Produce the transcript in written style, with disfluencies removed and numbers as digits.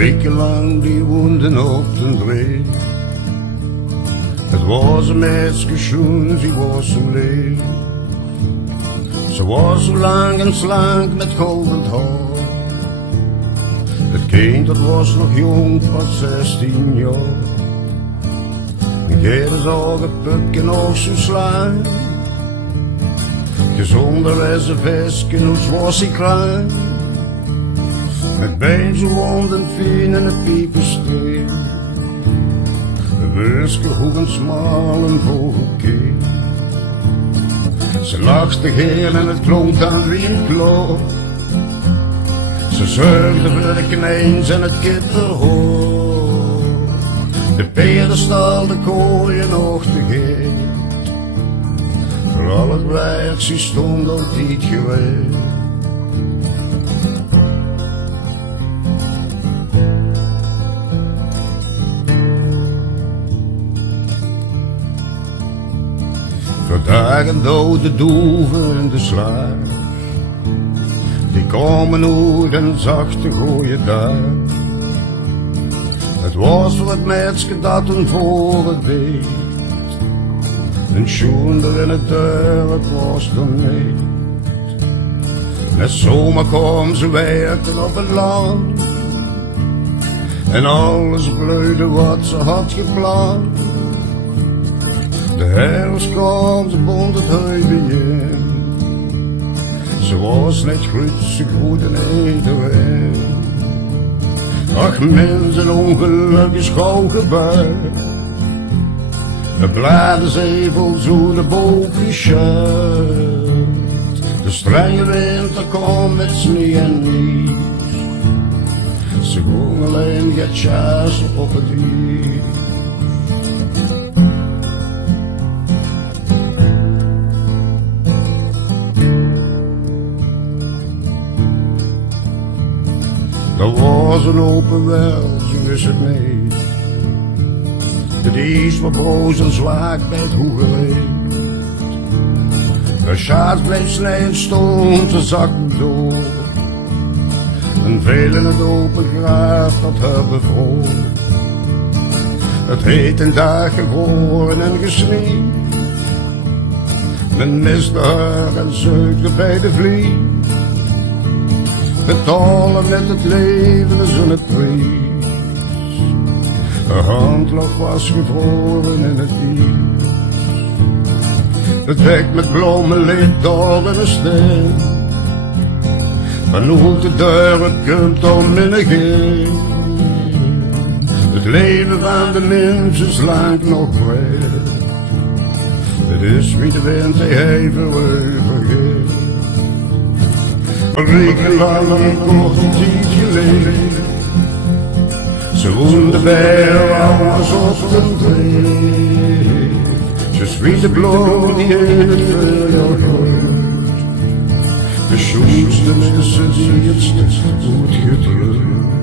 Wekenlang die woonden op den dree. Het was een meisje schoon, ze was zo leeg. Ze was zo lang en slank met golvend haar. Het kind dat was nog jong, pas 16 jaar. En gele zagen pupken nog zo slaan. Gezonder als een visje, hoe was ze klein. Met been zo rond en fijn en een piepensteel. Een busje hoog en smal en vogelkeel. Ze lachte heel en het klonk dan wie een klok. Ze zorgde voor de knijns en het kitterhoor. De peerdenstal, de kooien nog te geet. Voor al het werk, ze stond altijd geweest. Voor dagen dode doeven in de slaap. Die komen uit een zachte gooie dag. Het was voor het meisje dat een voren deed. Een schoender in het deur, het was dan niet. Net zomaar kwam ze werken op het land. En alles bloeide wat ze had gepland. De herfst kwam, ze bond het huidje. Ze was net goed, ze groeide iedereen. Ach mensen, ongeluk is gauw gebeurd. De bladerzevel zo de boven schuilt. De strenge winter kwam met sneeuw en ijs. Ze ging alleen getjas op het ijs. Er was een open wereld, zo is het niet. Het is wat broos en zwaak bij het hoegeleed. De schaats bleef snijden, stond te zakken door. En veel in het open graaf dat haar bevroor. Het heet een dag geworden en gesneeuwd. Men miste haar en zeugde bij de vlieg. Betalen met het leven is een prijs. Haar handlap was gevroren in het diep. Het wekt met bloemen leed door in de steen. Maar nu de deuren kunt om in de geen. Het leven van de mens is lang nog breed. Het is wie de wind even overgeeft. Regen van een korte tijd geleden. Ze woonde bij alles op de dreef. Ze zwiet de bloem die in het vuur groeit. De schoonste mensen die het goed getreurd.